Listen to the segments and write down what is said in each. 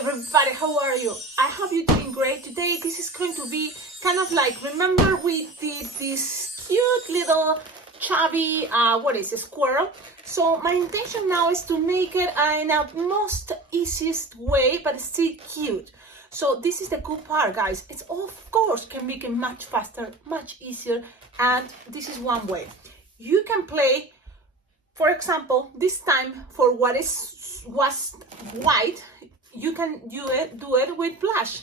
everybody, how are you? I hope you're doing great. Today this is going to be kind of like, remember we did this cute little chubby, squirrel? So my intention now is to make it in a most easiest way, but still cute. So this is the cool part, guys. It's of course can make it much faster, much easier, and this is one way. You can play, for example, this time for was white, you can do it with blush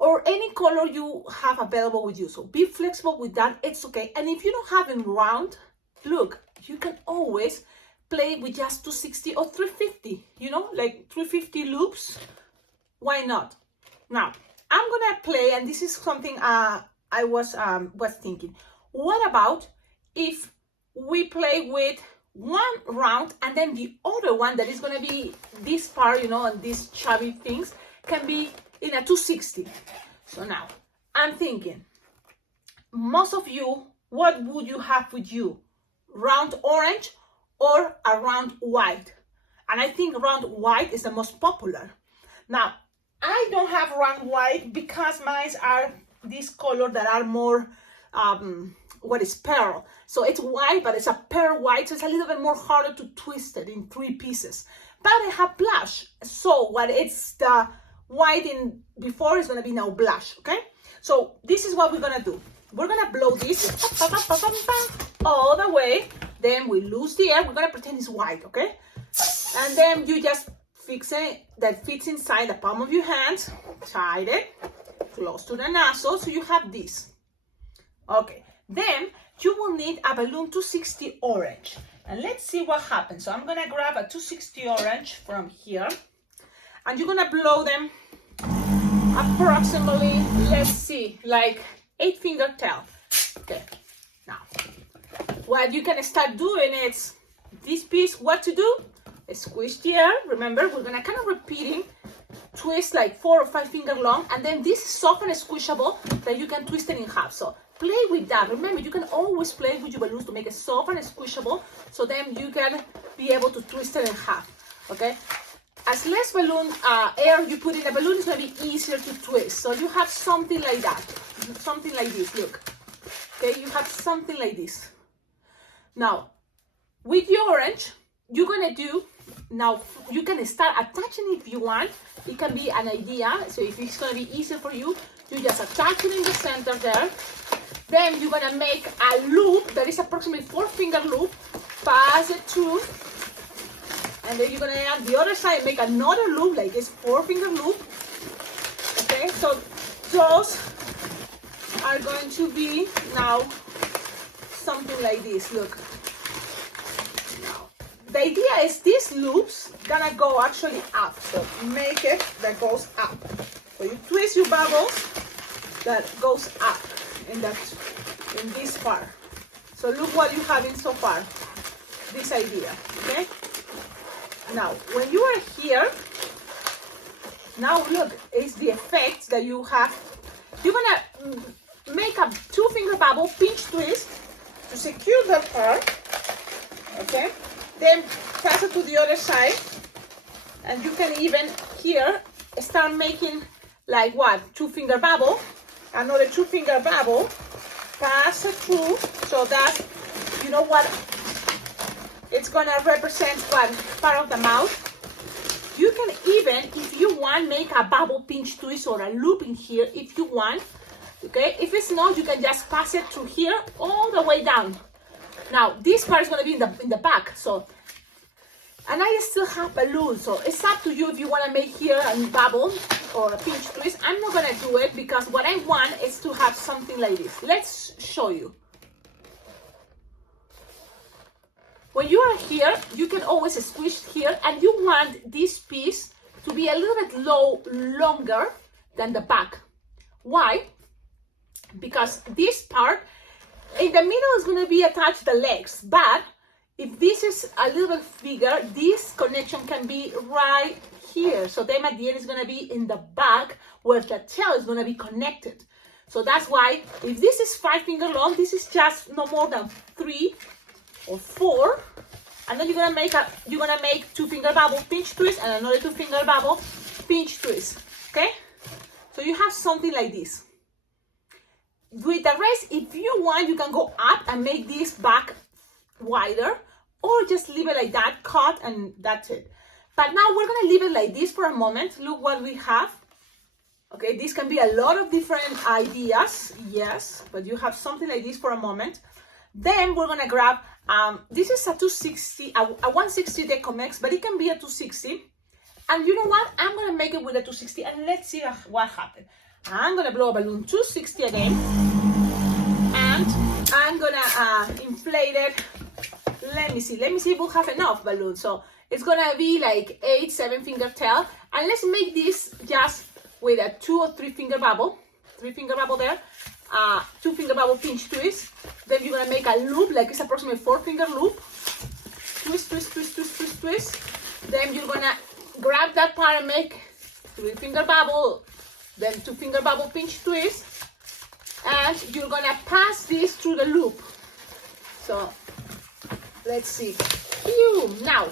or any color you have available with you. So be flexible with that, it's okay. And if you don't have it round, look, you can always play with just 260 or 350, you know, like 350 loops. Why not? Now, I'm gonna play, and this is something I was thinking. What about if we play with one round and then the other one that is going to be this part, you know, and these chubby things can be in a 260. So now I'm thinking, most of you, what would you have with you? Round orange or a round white? And I think round white is the most popular. Now I don't have round white because mine are this color that are more pearl. So it's white, but it's a pearl white, so it's a little bit more harder to twist it in 3 pieces. But I have blush, so what it's the white in before is gonna be now blush, okay? So this is what we're gonna do. We're gonna blow this all the way, then we lose the air, we're gonna pretend it's white, okay? And then you just fix it, that fits inside the palm of your hand, tight it, close to the nozzle, so you have this. Okay, then you will need a balloon 260 orange. And let's see what happens. So I'm gonna grab a 260 orange from here, and you're gonna blow them approximately, let's see, like 8 finger tail. Okay, now, what you can start doing is, this piece, what to do? Squish the air. Remember, we're gonna kind of repeating, twist like 4 or 5 finger long, and then this is soft and squishable that you can twist it in half. So play with that. Remember, you can always play with your balloons to make it soft and squishable, so then you can be able to twist it in half, okay? As less balloon air you put in the balloon, it's going to be easier to twist. So you have something like that, something like this, look. Okay, you have something like this. Now, with your orange, you're going to do, now you can start attaching if you want. It can be an idea, so if it's going to be easier for you, you just attach it in the center there. Then you're gonna make a loop that is approximately 4 finger loop, pass it through, and then you're gonna add the other side, make another loop like this 4 finger loop. Okay, so those are going to be now something like this. Look. Now, the idea is these loops gonna go actually up, so make it that goes up. So you twist your bubbles that goes up in this part. So look what you have in so far, this idea, okay? Now, when you are here, now look, it's the effect that you have. You're gonna make a 2 finger bubble, pinch twist to secure that part, okay? Then pass it to the other side, and you can even here start making like what, 2 finger bubble, another 2 finger bubble, pass it through, so that, you know what, it's gonna represent what part of the mouth. You can even, if you want, make a bubble pinch twist or a loop in here if you want, okay? If it's not, you can just pass it through here all the way down. Now this part is gonna be in the back, so, and I still have balloons, so it's up to you if you want to make here a bubble or a pinch twist. I'm not going to do it because what I want is to have something like this. Let's show you. When you are here, you can always squish here, and you want this piece to be a little bit longer than the back. Why? Because this part in the middle is going to be attached to the legs, but if this is a little bit bigger, this connection can be right here. So then at the end is going to be in the back where the tail is going to be connected. So that's why if this is 5 finger long, this is just no more than 3 or 4. And then you're gonna make 2 finger bubble pinch twist and another 2 finger bubble pinch twist, okay? So you have something like this. With the rest, if you want, you can go up and make this back wider, or just leave it like that, cut, and that's it. But now we're gonna leave it like this for a moment. Look what we have. Okay, this can be a lot of different ideas, yes, but you have something like this for a moment. Then we're gonna grab, this is a 260, a 160 Decomex, but it can be a 260. And you know what? I'm gonna make it with a 260, and let's see what happens. I'm gonna blow a balloon 260 again, and I'm gonna inflate it. Let me see if we'll have enough balloons. So it's gonna be like 8, 7 finger tail, and let's make this just with a 2 or 3 finger bubble, 3 finger bubble there, 2 finger bubble pinch twist. Then you're gonna make a loop, like it's approximately 4 finger loop, twist, twist, twist, twist, twist, twist. Then you're gonna grab that part and make 3 finger bubble, then 2 finger bubble pinch twist, and you're gonna pass this through the loop. So let's see. Now,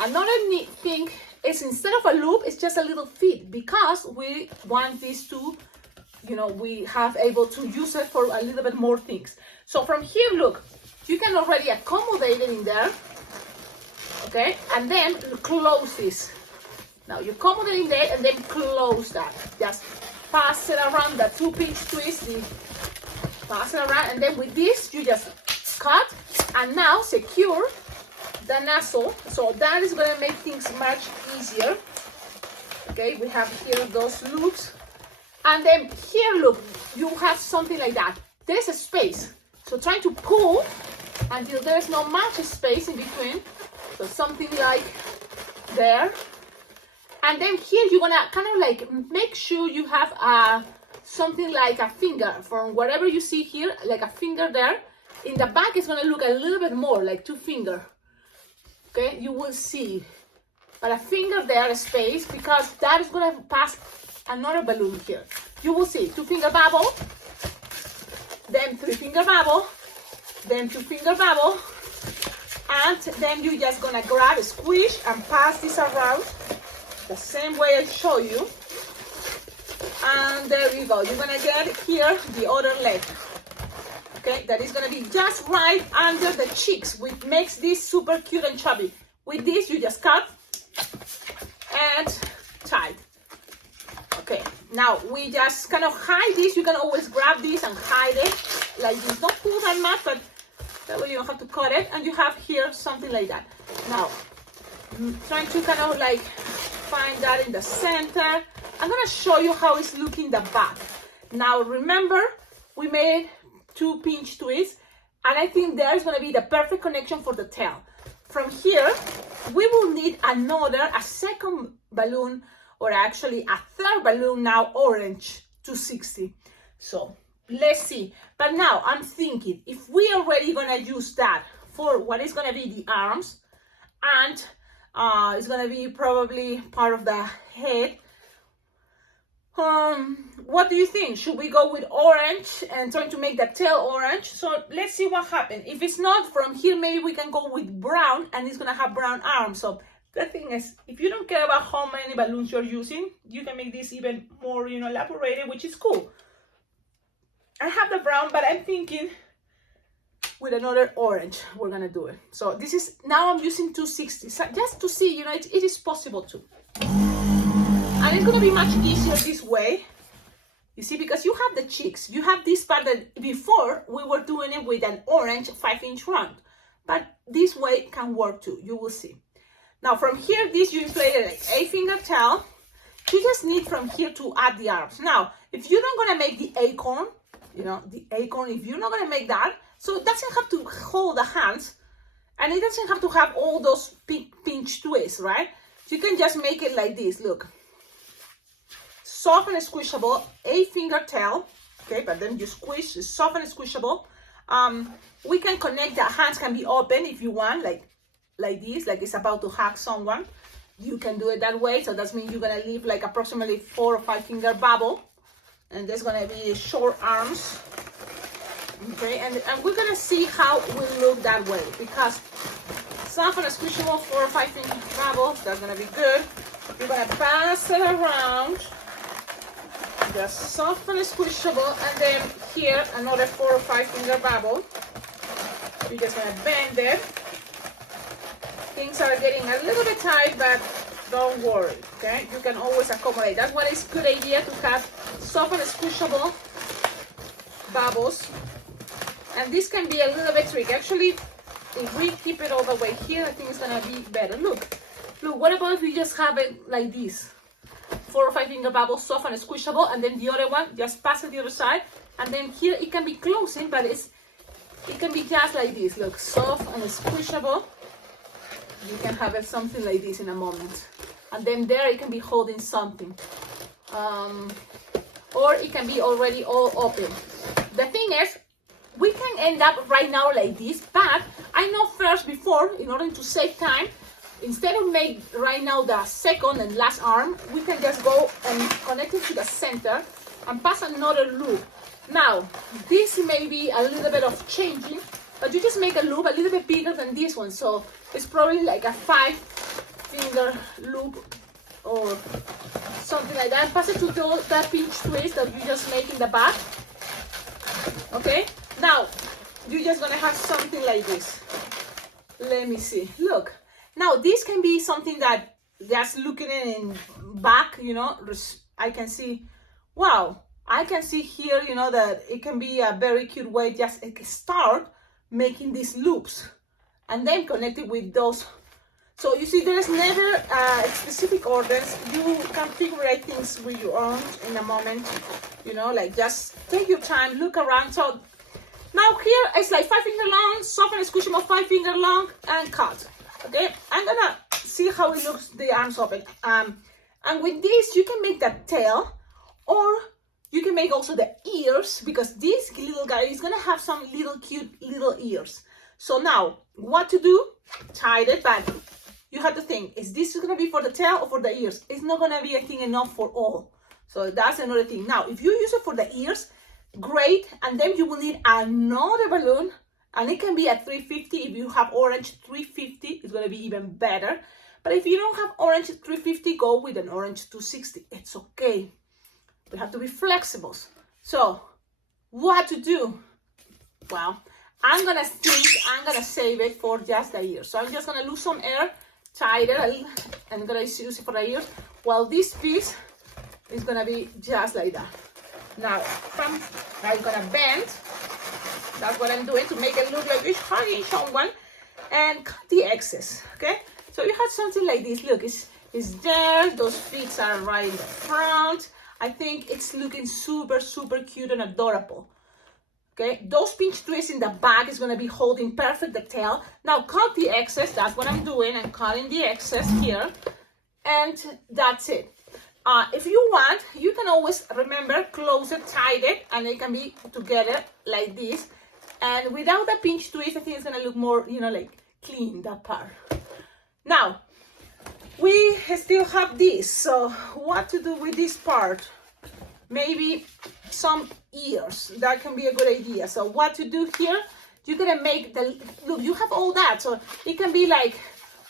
another neat thing is, instead of a loop, it's just a little feed, because we want this to, you know, we have able to use it for a little bit more things. So from here, look, you can already accommodate it in there, okay? And then close this. Now you accommodate in there and then close that. Just pass it around the 2 pinch twist, pass it around, and then with this, you just cut, and now secure the nozzle. So that is gonna make things much easier. Okay, we have here those loops, and then here, look, you have something like that. There's a space, so trying to pull until there's not much space in between. So something like there, and then here you're gonna kind of like make sure you have something like a finger from whatever you see here, like a finger there. In the back, it's gonna look a little bit more like 2 finger. Okay, you will see, but a finger there, a space, because that is gonna pass another balloon here. You will see 2 finger bubble, then 3 finger bubble, then 2 finger bubble, and then you're just gonna grab, squish, and pass this around the same way I show you. And there you go. You're gonna get here the other leg. Okay, that is gonna be just right under the cheeks, which makes this super cute and chubby. With this, you just cut and tie. Okay, now we just kind of hide this. You can always grab this and hide it like this. Don't pull that much, but that way you don't have to cut it. And you have here something like that. Now, I'm trying to kind of like find that in the center. I'm gonna show you how it's looking the back. Now remember, we made 2 pinch twists, and I think there's gonna be the perfect connection for the tail. From here, we will need a second balloon, or actually a third balloon, now orange, 260. So let's see. But now I'm thinking, if we already gonna use that for what is gonna be the arms, and it's gonna be probably part of the head, what do you think? Should we go with orange and trying to make the tail orange? So let's see what happens. If it's not, from here maybe we can go with brown, and it's gonna have brown arms. So the thing is, if you don't care about how many balloons you're using, you can make this even more, you know, elaborated, which is cool. I have the brown, but I'm thinking with another orange we're gonna do it. So this is, now I'm using 260, so just to see, you know, it is possible too. And it's gonna be much easier this way, you see, because you have the cheeks, you have this part that before we were doing it with an orange 5-inch round, but this way can work too, you will see. Now from here, this you inflated like 8-finger tail. You just need from here to add the arms. Now, if you're not gonna make the acorn, you know, the acorn, if you're not gonna make that, so it doesn't have to hold the hands, and it doesn't have to have all those pinch twists, right? You can just make it like this, look. Soft and squishable, 8-finger tail, okay, but then you squish, it's soft and squishable. We can connect, the hands can be open if you want, like this, like it's about to hug someone. You can do it that way, so that means you're gonna leave like approximately 4 or 5-finger bubble, and there's gonna be short arms, okay, and we're gonna see how it will look that way, because soft and squishable 4 or 5-finger bubbles, that's gonna be good. You're gonna pass it around, just soft and squishable, and then here another 4 or 5 finger bubble. You're just gonna bend it. Things are getting a little bit tight, but don't worry, okay? You can always accommodate. That's why it's a good idea to have soft and squishable bubbles. And this can be a little bit tricky. Actually, if we keep it all the way here, I think it's gonna be better. Look, what about if we just have it like this? 4 or 5 finger bubbles, soft and squishable, and then the other one, just pass it the other side. And then here it can be closing, but it can be just like this. Look, soft and squishable. You can have it something like this in a moment. And then there it can be holding something. Or it can be already all open. The thing is, we can end up right now like this, but I know first before, in order to save time, instead of make right now the second and last arm, we can just go and connect it to the center and pass another loop. Now, this may be a little bit of changing, but you just make a loop a little bit bigger than this one. So it's probably like a 5 finger loop or something like that. Pass it to that pinch twist that you just make in the back. Okay, now you're just gonna have something like this. Let me see, look. Now this can be something that just looking in back, you know, I can see, wow, I can see here, you know, that it can be a very cute way just start making these loops and then connect it with those. So you see, there is never specific orders. You can figure out things with your own in a moment, you know, like just take your time, look around. So now here it's like 5 finger long, soft and squishable 5 finger long, and cut. Okay, I'm gonna see how it looks, the arms open. And with this, you can make the tail, or you can make also the ears, because this little guy is gonna have some little cute little ears. So now, what to do? Tie it back. You have to think, is this gonna be for the tail or for the ears? It's not gonna be, I think, enough for all. So that's another thing. Now, if you use it for the ears, great. And then you will need another balloon, and it can be at 350. If you have orange 350, it's gonna be even better. But if you don't have orange 350, go with an orange 260. It's okay. We have to be flexible. So, what to do? Well, I'm gonna save it for just the ears. So I'm just gonna lose some air, tie it, and I'm gonna use it for the ears. While this piece is gonna be just like that. Now, I'm gonna bend. That's what I'm doing to make it look like this hugging someone, and cut the excess. Okay. So you have something like this. Look, it's there. Those feet are right in the front. I think it's looking super, super cute and adorable. Okay, those pinch twists in the back is gonna be holding perfect the tail. Now cut the excess. That's what I'm doing. I'm cutting the excess here, and that's it. If you want, you can always remember close it, tie it, and they can be together like this. And without the pinch twist, I think it's gonna look more, you know, like clean, that part. Now, we still have this, so what to do with this part? Maybe some ears, that can be a good idea. So what to do here? You're gonna make the, look, you have all that, so it can be like,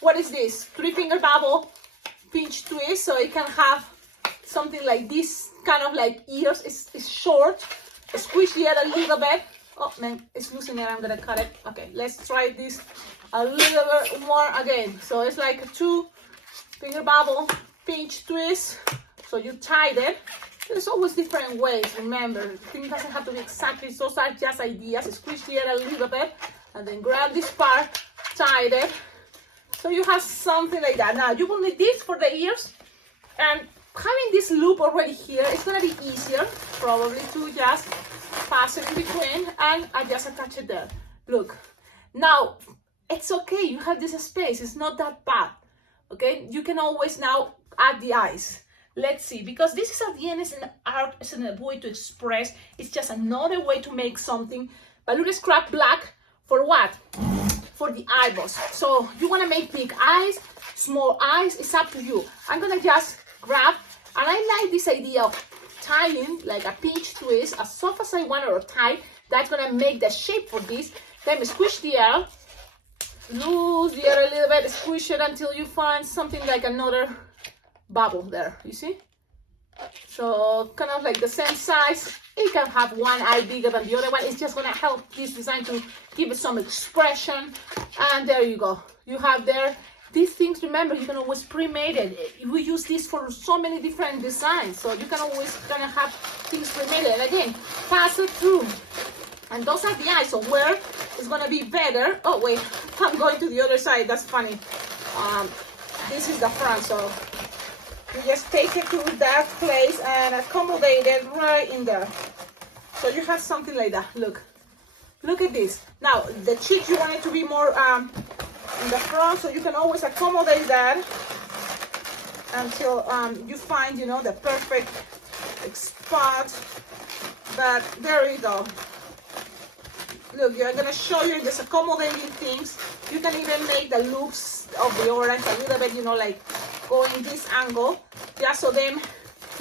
what is this? 3 finger bubble, pinch twist, so it can have something like this, kind of like ears. It's short, squish the other a little bit. Oh man, it's losing it, I'm gonna cut it. Okay, let's try this a little bit more again. So it's like a 2 finger bubble, pinch twist. So you tied it. There's always different ways, remember. The thing doesn't have to be exactly, those are just ideas. Squish here a little bit, and then grab this part, tie it. So you have something like that. Now you will need this for the ears, and having this loop already here, it's gonna be easier, probably, to just pass it in between, and I just attach it there. Look, now it's okay, you have this space, it's not that bad. Okay, you can always now add the eyes. Let's see, because this is at the end, it's an art, it's a way to express, it's just another way to make something. Balloon scrap black for what? For the eyeballs. So you want to make big eyes, small eyes, it's up to you. I'm gonna just grab, and I like this idea of tying like a pinch twist as soft as I want, or tight. That's gonna make the shape for this. Then squish the air, lose the air a little bit, squish it until you find something like another bubble there, you see? So kind of like the same size. It can have one eye bigger than the other one. It's just gonna help this design to give it some expression. And there you go. You have there these things. Remember, you can always pre-made it. We use this for so many different designs, so you can always kind of have things pre-made. And again, pass it through. And those are the eyes. So where is gonna be better? Oh wait, I'm going to the other side. That's funny. This is the front, so you just take it to that place and accommodate it right in there. So you have something like that. Look at this. Now the cheek, you want it to be more in the front, so you can always accommodate that until you find, you know, the perfect spot. But there you go. Look, I'm gonna show you just accommodating things. You can even make the loops of the orange a little bit, you know, like going this angle, just so then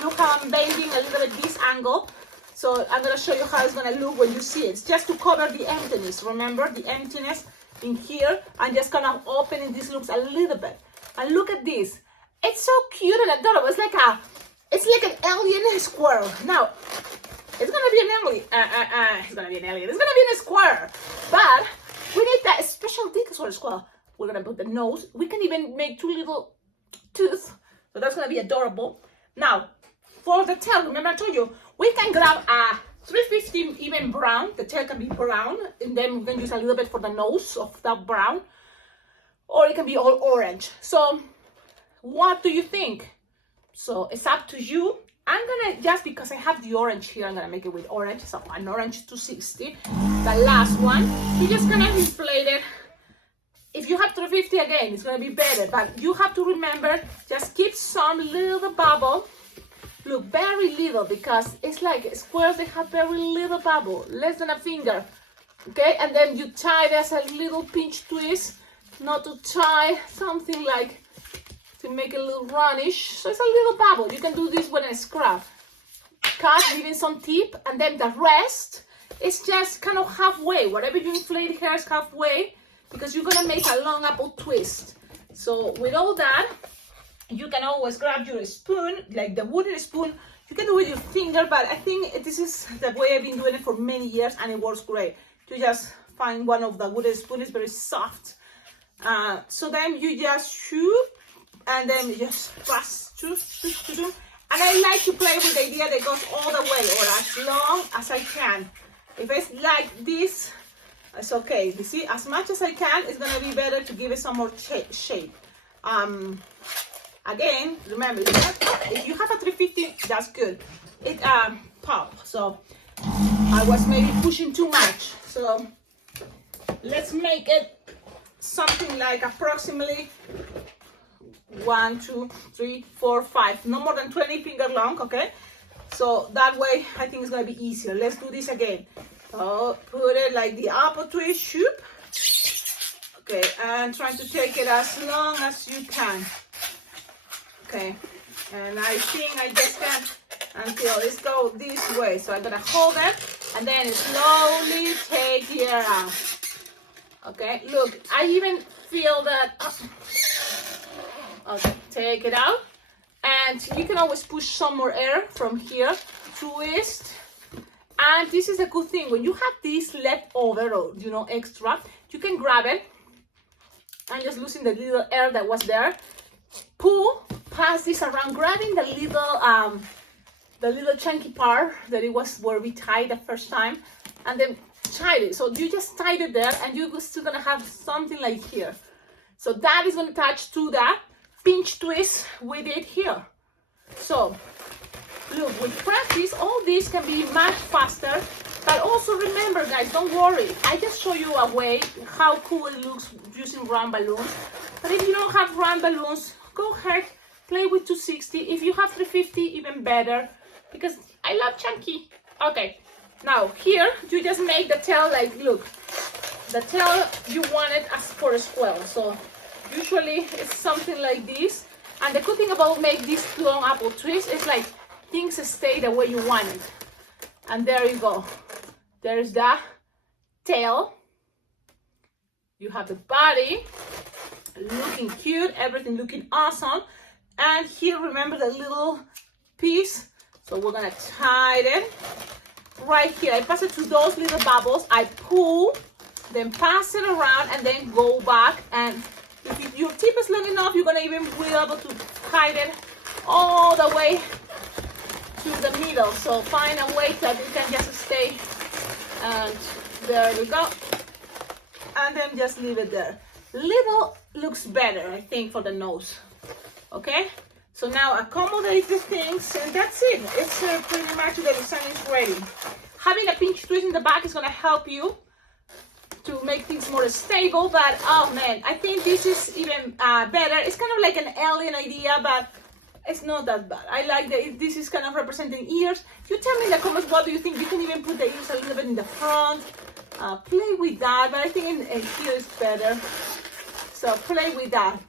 look how I'm bending a little bit this angle. So I'm gonna show you how it's gonna look when you see it. It's just to cover the emptiness. Remember the emptiness in here, and just kind of opening these loops a little bit. And look at this. It's so cute and adorable. It's like an alien squirrel. Now it's gonna be an alien. It's gonna be an alien. It's gonna be a squirrel. But we need that special details for a squirrel. We're gonna put the nose. We can even make two little tooth, so that's gonna be adorable. Now for the tail, remember I told you we can grab a 350 even brown. The tail can be brown, and then we can use a little bit for the nose of that brown, or it can be all orange. So what do you think? So it's up to you. I'm gonna, just because I have the orange here, I'm gonna make it with orange. So an orange 260, the last one. You just gonna inflate it. If you have 350 again, it's gonna be better, but you have to remember, just keep some little bubble. Look, very little, because it's like squares, they have very little bubble, less than a finger. Okay, and then you tie this a little pinch twist, not to tie something like to make it a little runnish. So it's a little bubble. You can do this when I scrap. Cut, leaving some tip, and then the rest is just kind of halfway. Whatever you inflate here is halfway, because you're gonna make a long apple twist. So with all that, you can always grab your spoon, like the wooden spoon. You can do it with your finger, but I think this is the way I've been doing it for many years, and it works great. You just find one of the wooden spoons, it's very soft. So then you just shoot, and then you just pass through. And I like to play with the idea that goes all the way, or as long as I can. If it's like this, it's okay. You see, as much as I can, it's gonna be better to give it some more shape. Again, remember, if you have a 350, that's good. It pop. So I was maybe pushing too much. So let's make it something like approximately 1, 2, 3, 4, 5. No more than 20 finger long, okay? So that way, I think it's gonna be easier. Let's do this again. So put it like the apple twist, shoot. Okay, and try to take it as long as you can. Okay, and I think I just can until it's go this way. So I'm gonna hold it and then slowly take it out. Okay, look, I even feel that. Okay, take it out, and you can always push some more air from here. Twist, and this is a good thing when you have this left over, or you know, extra. You can grab it and just losing the little air that was there. Pull, pass this around, grabbing the little chunky part that it was where we tied the first time, and then tie it. So you just tied it there, and you're still gonna have something like here. So that is gonna attach to that pinch twist we did here. So look, with practice, all this can be much faster. But also remember, guys, don't worry. I just show you a way how cool it looks using round balloons. But if you don't have round balloons, go ahead, play with 260. If you have 350, even better, because I love chunky. Okay, now here, you just make the tail like, look, the tail you want it as for a squirrel. So usually it's something like this. And the good thing about make this long apple twist is like things stay the way you want it. And there you go. There's the tail. You have the body looking cute, everything looking awesome. And here, remember the little piece? So we're gonna tie it right here. I pass it through those little bubbles. I pull, then pass it around, and then go back. And if your tip is long enough, you're gonna even be able to hide it all the way to the middle. So find a way that it can just stay. And there we go. And then just leave it there. Little looks better, I think, for the nose. Okay? So now accommodate the things, and that's it. It's pretty much the design is ready. Having a pinch twist in the back is going to help you to make things more stable, but oh man, I think this is even better. It's kind of like an alien idea, but it's not that bad. I like that this is kind of representing ears. You tell me in the comments what do you think. You can even put the ears a little bit in the front. Play with that, but I think here is better. So play with that.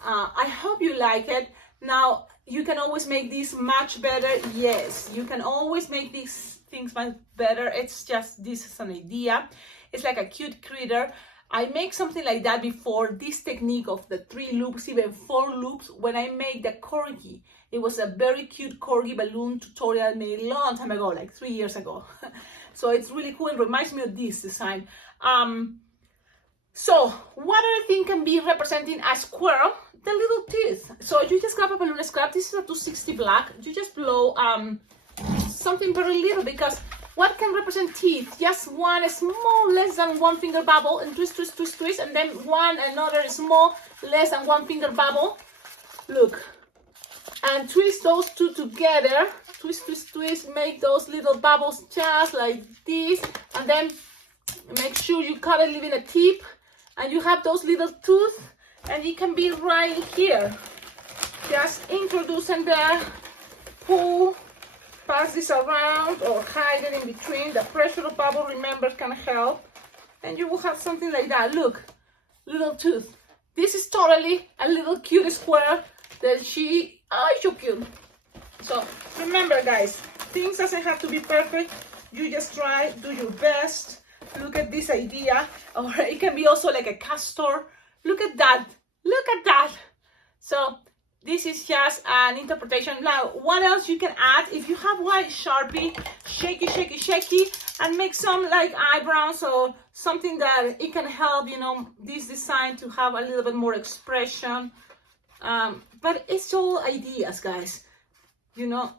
I hope you like it. Now, you can always make this much better. Yes, you can always make these things much better. It's just, this is an idea. It's like a cute critter. I make something like that before, this technique of the 3 loops, even 4 loops, when I made the corgi. It was a very cute corgi balloon tutorial I made a long time ago, like 3 years ago. So it's really cool. It reminds me of this design. So what other thing can be representing a squirrel? The little teeth. So you just grab a balloon scrap. This is a 260 black. You just blow something very little, because what can represent teeth? Just one small, less than 1 finger bubble, and twist, twist, twist, twist, and then another small, less than 1 finger bubble. Look, and twist those 2 together. Twist, twist, twist. Make those little bubbles just like this, and then make sure you cut it, leaving a tip, and you have those little tooth, and it can be right here. Just introduce in there, pull, pass this around, or hide it in between. The pressure of bubble, remember, can help, and you will have something like that. Look, little tooth. This is totally a little cute square that she, oh, it's so cute. So remember, guys, things doesn't have to be perfect. You just try, do your best. Look at this idea, or it can be also like a castor. Look at that. Look at that. So this is just an interpretation. Now, what else you can add? If you have white Sharpie, shaky, shaky, shaky, and make some like eyebrows or something that it can help, you know, this design to have a little bit more expression. But it's all ideas, guys. You know,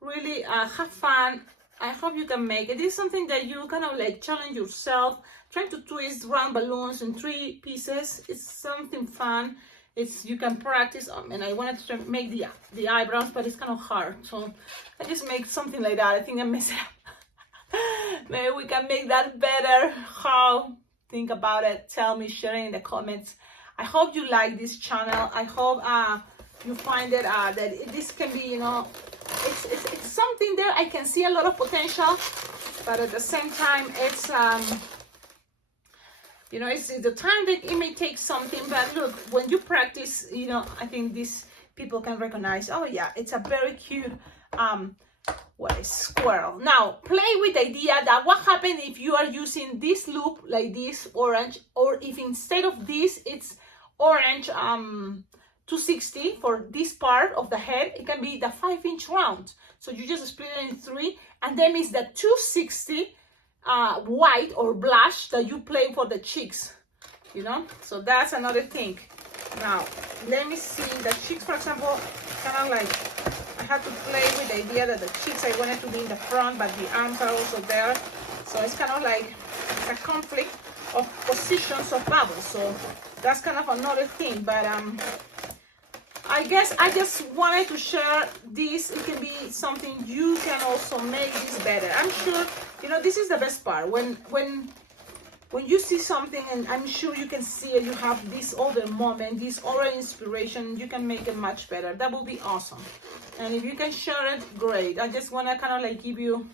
really have fun. I hope you can make it. This is something that you kind of like challenge yourself, trying to twist round balloons in 3 pieces. It's something fun. It's, you can practice. And I wanted to make the eyebrows, but it's kind of hard. So I just make something like that. I think I messed it up. Maybe we can make that better. How? Think about it. Tell me, share it in the comments. I hope you like this channel. I hope you find it that this can be, you know, it's something there. I can see a lot of potential, but at the same time, it's you know, it's the time that it may take something. But look, when you practice, you know, I think these people can recognize, oh yeah, it's a very cute what is squirrel. Now play with the idea that what happens if you are using this loop like this, orange, or if instead of this it's orange 260 for this part of the head. It can be the 5-inch round, so you just split it in 3, and then it's the 260 white or blush that you play for the cheeks, you know. So that's another thing. Now let me see the cheeks, for example. Kind of like I had to play with the idea that the cheeks I wanted to be in the front, but the arms are also there. So it's kind of like a conflict of positions of bubbles. So that's kind of another thing. But I guess I just wanted to share this. It can be something you can also make this better. I'm sure, you know, this is the best part. When you see something, and I'm sure you can see it, you have this other moment, this other inspiration, you can make it much better. That would be awesome. And if you can share it, great. I just want to kind of like give you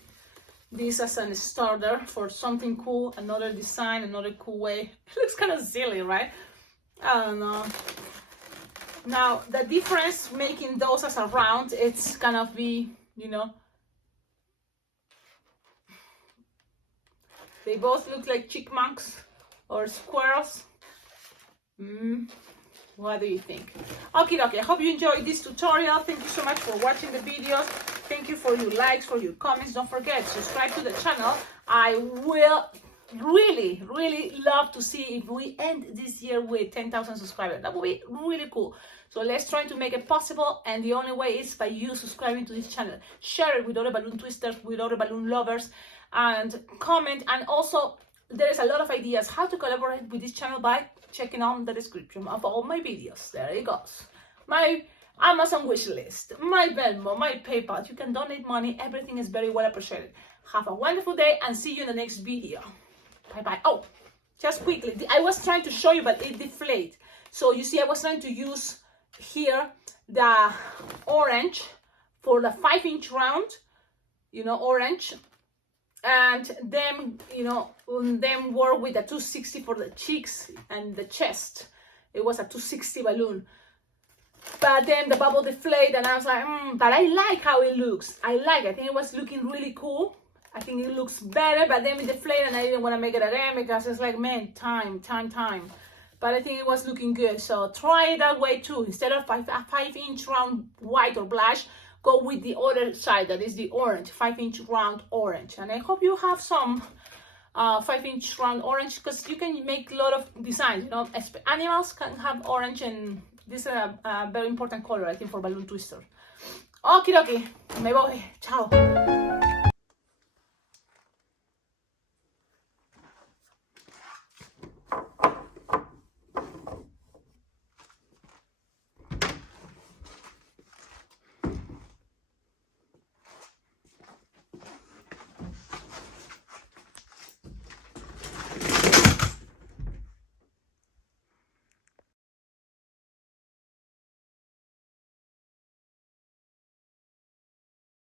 this as a starter for something cool, another design, another cool way. It looks kind of silly, right? I don't know. Now, the difference making those as a round, it's gonna be, you know, they both look like chipmunks or squirrels. What do you think? Okay, I hope you enjoyed this tutorial. Thank you so much for watching the videos. Thank you for your likes, for your comments. Don't forget, subscribe to the channel. I will really love to see if we end this year with 10,000 subscribers. That would be really cool. So let's try to make it possible, and the only way is by you subscribing to this channel. Share it with other balloon twisters, with other balloon lovers, and comment. And also, there's a lot of ideas how to collaborate with this channel by checking on the description of all my videos. There it goes. My Amazon wish list, my Venmo, my PayPal. You can donate money. Everything is very well appreciated. Have a wonderful day and see you in the next video. Bye-bye. Oh, just quickly, I was trying to show you, but it deflated. So you see, I was trying to use here the orange for the 5-inch round, orange, and then, then work with a 260 for the cheeks and the chest. It was a 260 balloon. But then the bubble deflated, and I was like, but I like how it looks. I think it was looking really cool. I think it looks better, but then it deflated, and I didn't want to make it again because it's like, man, time. But I think it was looking good. So try it that way too. Instead of a 5-inch round white or blush, go with the other side, that is the orange, 5-inch round orange. And I hope you have some 5-inch round orange, because you can make a lot of designs. Animals can have orange, and this is a very important color, I think, for balloon twister. Okie dokie, me voy. Ciao.